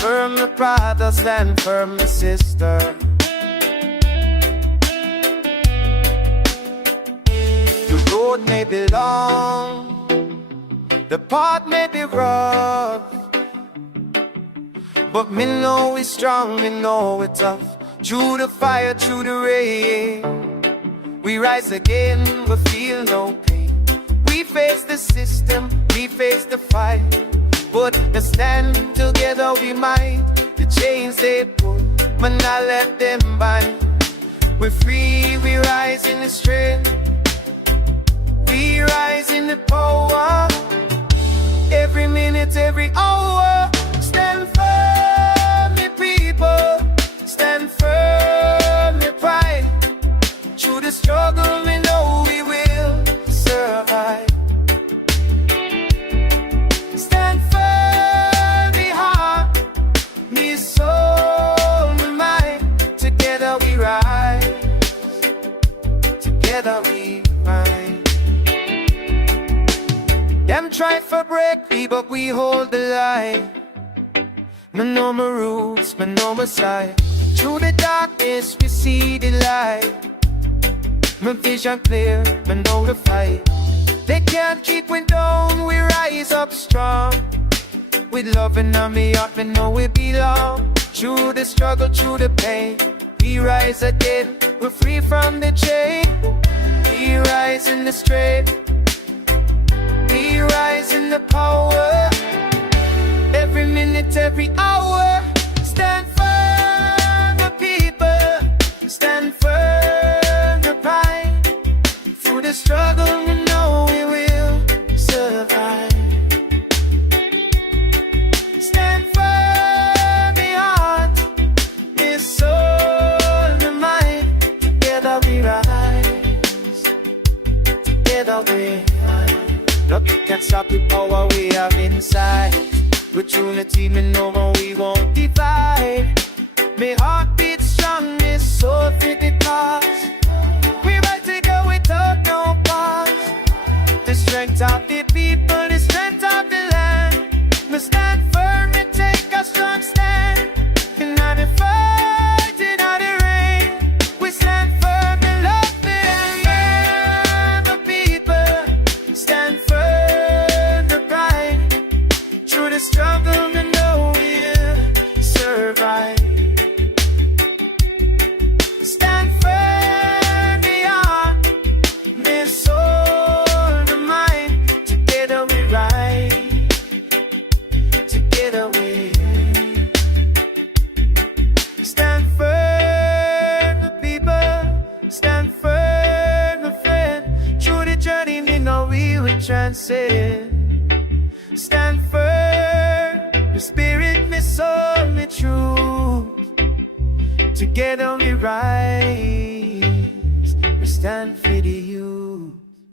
firm, my brother, stand firm, my sister. The road may be long, the path may be rough, but me know we strong, me know we tough. Through the fire, through the rain, we rise again, we feel no pain. We face the system, we face the fight, but to stand together we might. The chains they pull, but not let them bind. We're free, we rise in the strength, we rise in the power. Every minute, every hour, stand firm, me people. Stand firm, me pride. Through the struggle, we know we will survive. Stand firm, me heart, me soul, me mind. Together we rise, together we rise. Them try for break me, but we hold the line. Me know my roots, me know my side. Through the darkness we see the light. My vision clear, me know the fight. They can't keep me down, we rise up strong. With love in our me heart, me know we belong. Through the struggle, through the pain, we rise again, we're free from the chain. We rise in the strength, we rise in the power. Every minute, every hour, stand firm, the people. Stand firm, the pride. Through the struggle, we know we will survive. Stand firm, the heart, the soul, the mind. Together we rise, together we rise. Nothing can stop the power we have inside. With unity, me know we won't divide. Me heart beats strong, me soul fit the cause. We ride together without no pause. The strength of the people, the strength of the land. Me stand firm, me take a strong stand. In the fight, in the rain, we stand firm and love the people. Stand firm, the pride. Through the struggle, we know we'll survive. Stand firm, the heart, the soul, the mind. Together we rise, together we stand firm, the people. Stand firm, the friend. Through the journey, we know we will transcend. Stand firm, the spirit, me soul, me truth. Together we rise, we stand for the youth.